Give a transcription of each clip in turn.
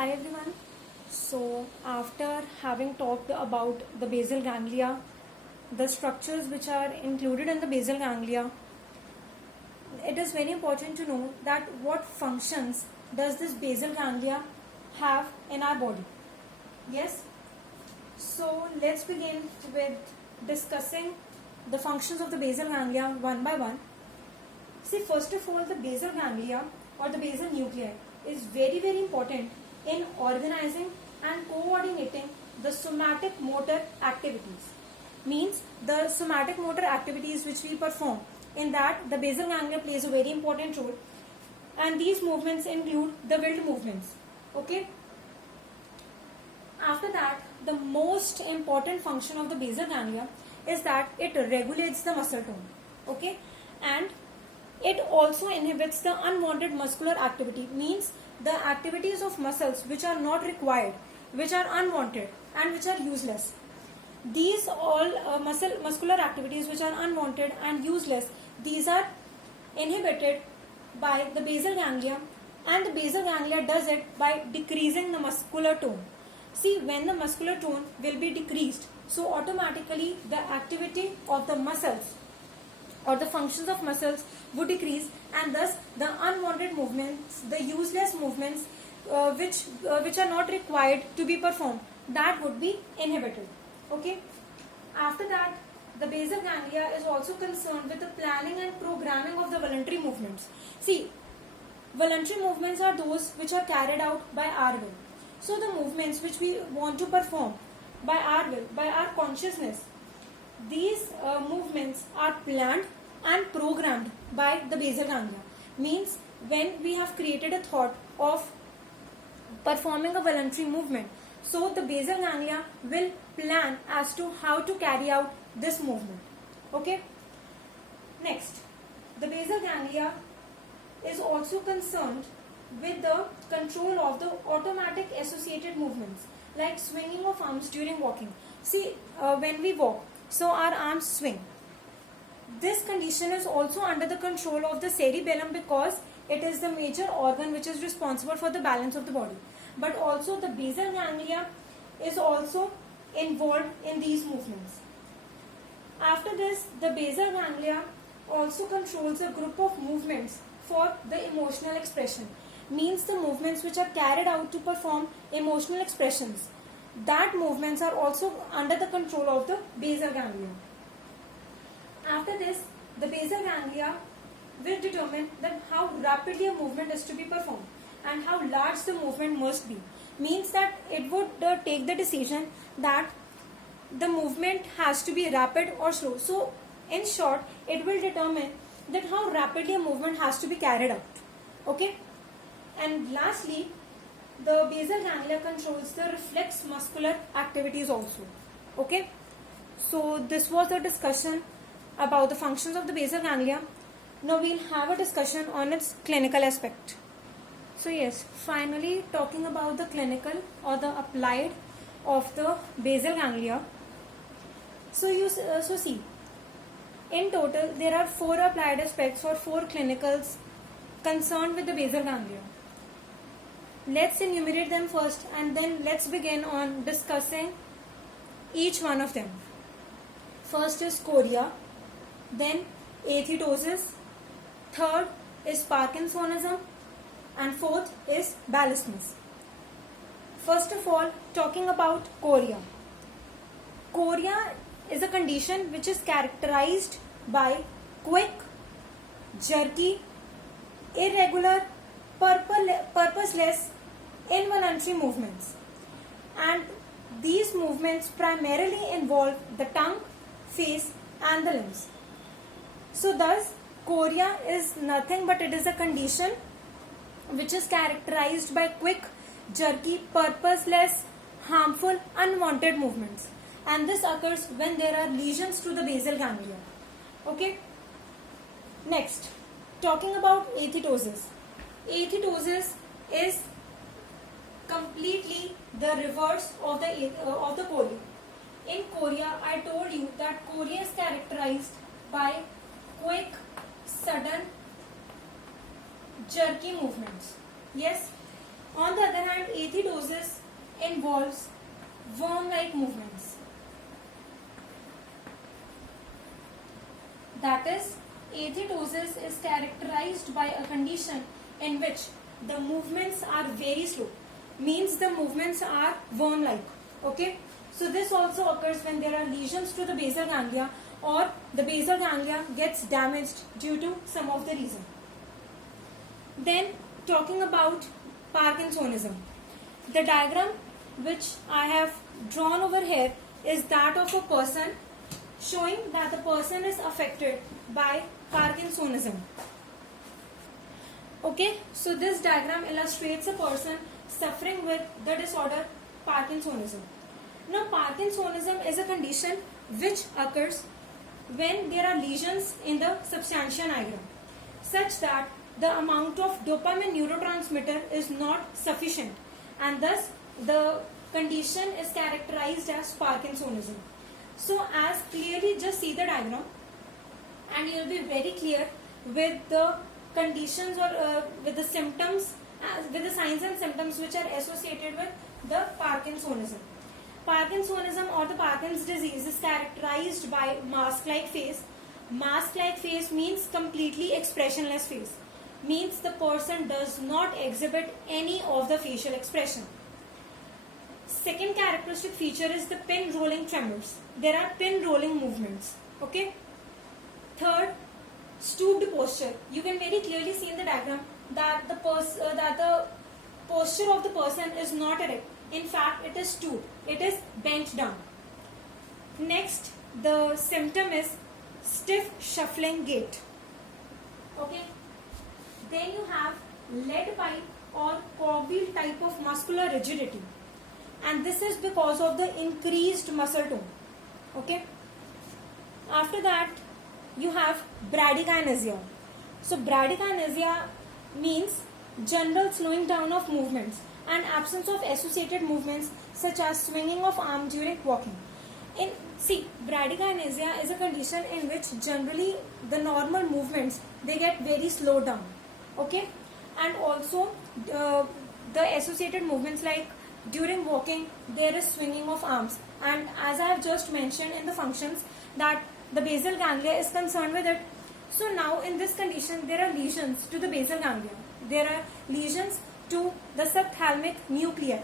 Hi everyone. So after having talked about the basal ganglia, the structures which are included in the basal ganglia, it is very important to know that what functions does this basal ganglia have in our body. Yes. So let's begin with discussing the functions of the basal ganglia one by one. See, first of all, the basal ganglia or the basal nuclei is very important in organizing and coordinating the somatic motor activities. Means the somatic motor activities which we perform, in that the basal ganglia plays a very important role, and these movements include the Wild movements. Okay. After that, the most important function of the basal ganglia is that it regulates the muscle tone. Okay. And it also inhibits the unwanted muscular activity, means the activities of muscles which are not required, which are unwanted and which are useless. These all muscular activities which are unwanted and useless, these are inhibited by the basal ganglia, and the basal ganglia does it by decreasing the muscular tone. See, when the muscular tone will be decreased, so automatically the activity of the muscles or the functions of muscles would decrease, and thus the unwanted movements, the useless movements which are not required to be performed, that would be inhibited. Okay. After that, the basal ganglia is also concerned with the planning and programming of the voluntary movements. See, voluntary movements are those which are carried out by our will. So the movements which we want to perform by our will, by our consciousness, these movements are planned and programmed by the basal ganglia. Means when we have created a thought of performing a voluntary movement, so the basal ganglia will plan as to how to carry out this movement. Okay. Next, the basal ganglia is also concerned with the control of the automatic associated movements, like swinging of arms during walking. See, when we walk, so our arms swing. This condition is also under the control of the cerebellum, because it is the major organ which is responsible for the balance of the body. But also the basal ganglia is also involved in these movements. After this, the basal ganglia also controls a group of movements for the emotional expression. Means the movements which are carried out to perform emotional expressions, that movements are also under the control of the basal ganglia. After this, the basal ganglia will determine that how rapidly a movement is to be performed and how large the movement must be. Means that it would take the decision that the movement has to be rapid or slow. So in short, it will determine that how rapidly a movement has to be carried out. Okay. And lastly, the basal ganglia controls the reflex muscular activities also. Okay. So this was the discussion about the functions of the basal ganglia. Now we'll have a discussion on its clinical aspect. So yes, finally talking about the clinical or the applied of the basal ganglia. So see, in total there are 4 applied aspects or 4 clinicals concerned with the basal ganglia. Let's enumerate them first, and then let's begin on discussing each one of them. First is chorea, then athetosis, third is Parkinsonism, and fourth is Balismus. First of all, talking about chorea. Chorea is a condition which is characterized by quick, jerky, irregular, purposeless, involuntary movements. And these movements primarily involve the tongue, face and the limbs. So thus, chorea is nothing but it is a condition which is characterized by quick, jerky, purposeless, harmful, unwanted movements. And this occurs when there are lesions to the basal ganglia. Okay. Next, talking about athetosis. Athetosis is completely the reverse of the chorea. In chorea, I told you that chorea is characterized by quick, sudden, jerky movements. Yes. On the other hand, acidosis involves worm-like movements. That is, acidosis is characterized by a condition in which the movements are very slow. Means the movements are worm-like. Okay. So this also occurs when there are lesions to the basal ganglia or the basal ganglia gets damaged due to some of the reason. Then talking about Parkinsonism. The diagram which I have drawn over here is that of a person showing that the person is affected by Parkinsonism. Okay, so this diagram illustrates a person suffering with the disorder Parkinsonism. Now, Parkinsonism is a condition which occurs when there are lesions in the substantia nigra, such that the amount of dopamine neurotransmitter is not sufficient, and thus the condition is characterized as Parkinsonism. So, as clearly just see the diagram, and you will be very clear with the conditions or with the symptoms, with the signs and symptoms which are associated with the Parkinsonism. Parkinsonism or the Parkinson's disease is characterized by mask-like face. Mask-like face means completely expressionless face. Means the person does not exhibit any of the facial expression. Second characteristic feature is the pin rolling tremors. There are pin rolling movements. Okay. Third, stooped posture. You can very clearly see in the diagram that the posture of the person is not erect. In fact, it is stooped. It is bent down. Next, the symptom is stiff shuffling gait. Okay. Then you have lead pipe or cogwheel type of muscular rigidity, and this is because of the increased muscle tone. Okay. After that, you have bradykinesia. So bradykinesia means general slowing down of movements and absence of associated movements such as swinging of arm during walking. Bradykinesia is a condition in which generally the normal movements they get very slowed down. Okay, and also the associated movements like during walking there is swinging of arms, and as I have just mentioned in the functions that the basal ganglia is concerned with it. So now in this condition there are lesions to the basal ganglia. There are lesions to the subthalamic nuclei.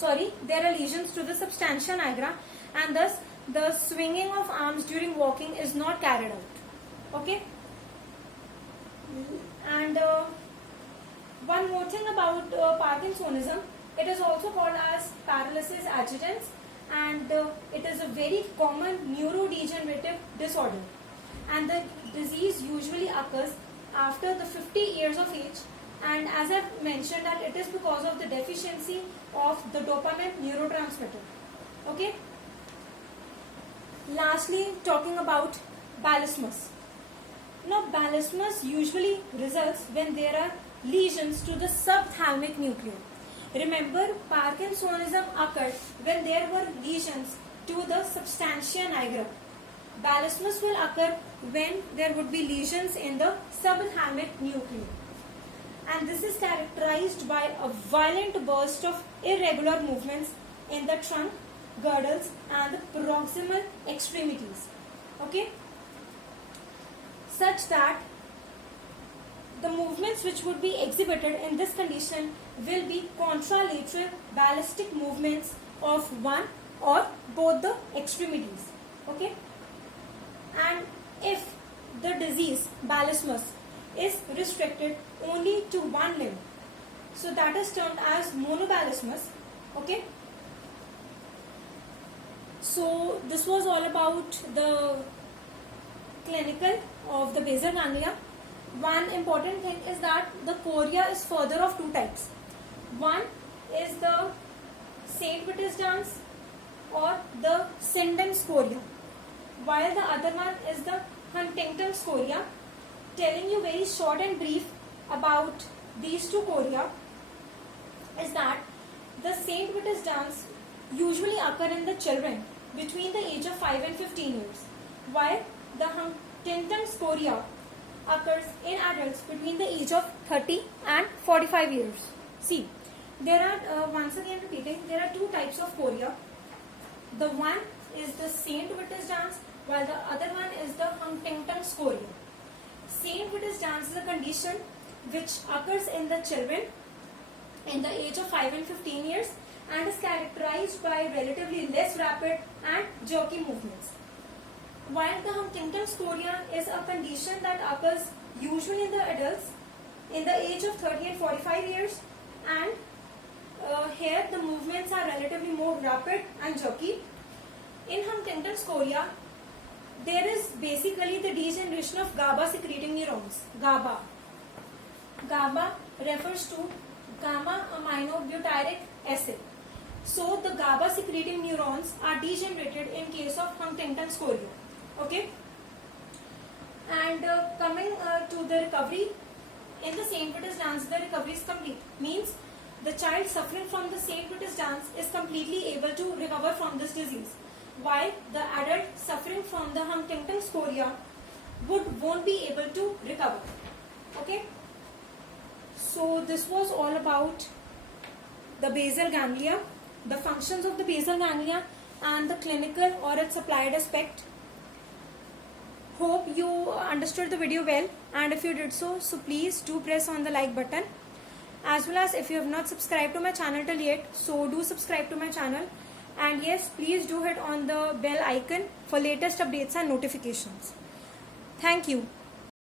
There are lesions to the substantia nigra, and thus the swinging of arms during walking is not carried out. Okay. And one more thing about Parkinsonism, it is also called as paralysis agitans, and it is a very common neurodegenerative disorder, and the disease usually occurs after the 50 years of age, and as I have mentioned that it is because of the deficiency of the dopamine neurotransmitter. Okay. Lastly, talking about Balismus. Now, Balismus usually results when there are lesions to the subthalamic nuclei. Remember, Parkinsonism occurred when there were lesions to the substantia nigra. Balismus will occur when there would be lesions in the subthalamic nuclei. And this is characterized by a violent burst of irregular movements in the trunk, girdles and the proximal extremities. Okay. Such that the movements which would be exhibited in this condition will be contralateral ballistic movements of one or both the extremities. Okay. And if the disease Balismus is restricted only to one limb, so that is termed as monobalismus. Okay. So this was all about the clinical of the basal ganglia. One important thing is that the chorea is further of two types. One is the St. Vitus dance or the Sindem's chorea, while the other one is the Huntington's chorea. Telling you very short and brief about these two chorea is that the St. Vitus dance usually occur in the children between the age of 5 and 15 years, while the Huntington's chorea occurs in adults between the age of 30 and 45 years. See, There are, once again repeating, there are two types of chorea. The one is the Saint Vitus dance, while the other one is the Huntington's chorea. Saint Vitus dance is a condition which occurs in the children in the age of 5 and 15 years and is characterized by relatively less rapid and jerky movements. While the Huntington's chorea is a condition that occurs usually in the adults in the age of 30 and 45 years, and here the movements are relatively more rapid and jerky. In Huntington's chorea, there is basically the degeneration of GABA secreting neurons. GABA refers to gamma aminobutyric acid. So the GABA secreting neurons are degenerated in case of Huntington's chorea. Okay. And coming to the recovery, in the Saint Vitus dance, the recovery is complete. Means the child suffering from the Saint Vitus dance is completely able to recover from this disease, while the adult suffering from the Huntington's chorea won't be able to recover. Okay. So this was all about the basal ganglia, the functions of the basal ganglia, and the clinical or its applied aspect. Hope you understood the video well, and if you did so please do press on the like button, as well as if you have not subscribed to my channel till yet, so do subscribe to my channel, and yes, please do hit on the bell icon for latest updates and notifications. Thank you.